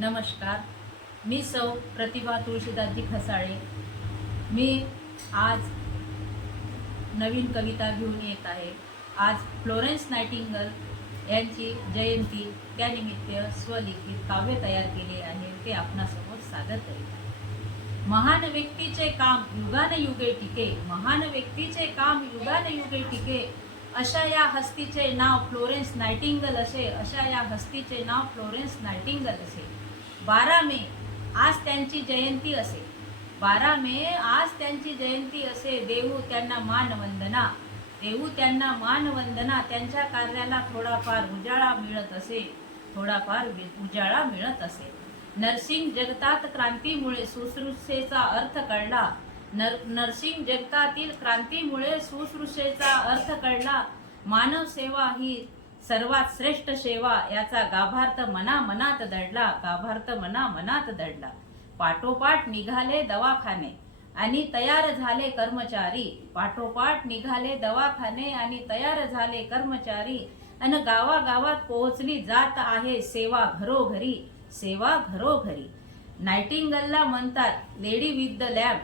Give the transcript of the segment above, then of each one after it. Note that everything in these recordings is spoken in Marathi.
नमस्कार, मी सौ प्रतिभा तुळशीदासजी खसाळे। मी आज नवीन कविता घेऊन येत आहे। आज फ्लोरेन्स नाइटिंगेल यांची जयंती, त्यानिमित्त स्वलिखित काव्य तयार केले आहे, ते आपणासमोर सादर करीत आहे। महान व्यक्तीचे काम युगानयुगे टिके, महान व्यक्तीचे काम युगानयुगे टिके, अशा या हस्तीचे नाव फ्लोरेन्स नाइटिंगेल असे, अशा या हस्तीचे नाव फ्लोरेन्स नाइटिंगेल असे। 12 मे आज त्यांची जयंती असे, 12 मे आज त्यांची जयंती असे। देऊ त्यांना मानवंदना, देऊ त्यांना मानवंदना। त्यांच्या कार्याला थोडाफार उजाळा मिळत असे, थोडाफार उजाळा मिळत असे। नर्सिंग जगतात क्रांतीमुळे शुश्रूषेचा अर्थ कळला, नर्सिंग जगतातील क्रांतीमुळे शुश्रूषेचा अर्थ कळला। मानव सेवा ही सर्वात श्रेष्ठ सेवा, याचा गाभार्थ मनामनात दडला, गाभार्थ मनामनात दडला। पाठोपाठ निघाले दवाखाने आणि तयार झाले कर्मचारी, पाठोपाठ निघाले दवाखाने आणि तयार झाले कर्मचारी। अन गावागावात पोहोचली जात आहे सेवा घरोघरी, सेवा घरोघरी। नाइटिंगेलला म्हणतात लेडी विथ द लॅम्प,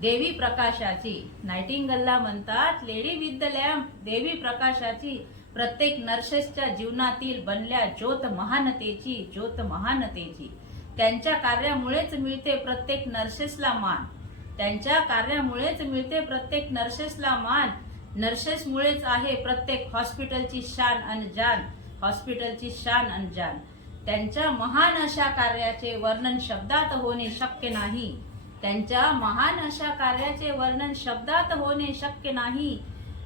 देवी प्रकाशाची। नाइटिंगेलला म्हणतात लेडी विथ द लॅम्प, देवी प्रकाशाची। प्रत्येक नर्सेसच्या जीवनातील बनल्या ज्योत महानतेची, ज्योत महानतेची। त्यांच्या कार्यामुळेच मिळते प्रत्येक नर्सेसला मान, त्यांच्या कार्यामुळेच मिळते प्रत्येक नर्सेसला मान। नर्सेसमुळेच आहे प्रत्येक हॉस्पिटलची शान अन जान, हॉस्पिटलची शान अन जान। त्यांच्या महान अशा कार्याचे वर्णन शब्दात होणे शक्य नाही, त्यांच्या महान अशा कार्याचे वर्णन शब्दात होणे शक्य नाही।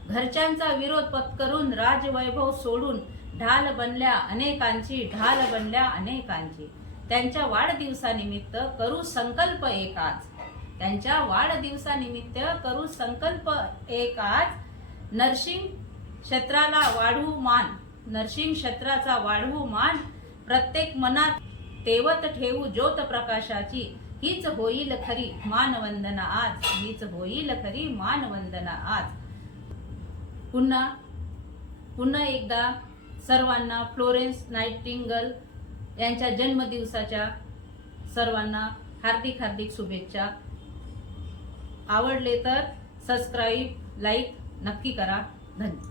घरच्यांचा विरोध पत्करून राजवैभव सोडून ढाल बनल्या अनेकांची, ढाल बनल्या अनेकांची। त्यांच्या वाढदिवसानिमित्त करू संकल्प एक आज, त्यांच्या वाढदिवसानिमित्त करू संकल्प एक आज। नर्सिंग क्षेत्राला वाढवू मान, नर्सिंग क्षेत्राचा वाढवू मान। प्रत्येक मनात तेवत ठेवू ज्योत प्रकाशाची, हीच होईल खरी मानवंदना आज, हीच होईल खरी मानवंदना आज। पुन्हा एकदा सर्वांना फ्लोरेन्स नाइटिंगेल यांच्या जन्मदिवसाच्या सर्वांना हार्दिक हार्दिक शुभेच्छा। आवडले तर सबस्क्राईब, लाईक नक्की करा। धन्यवाद।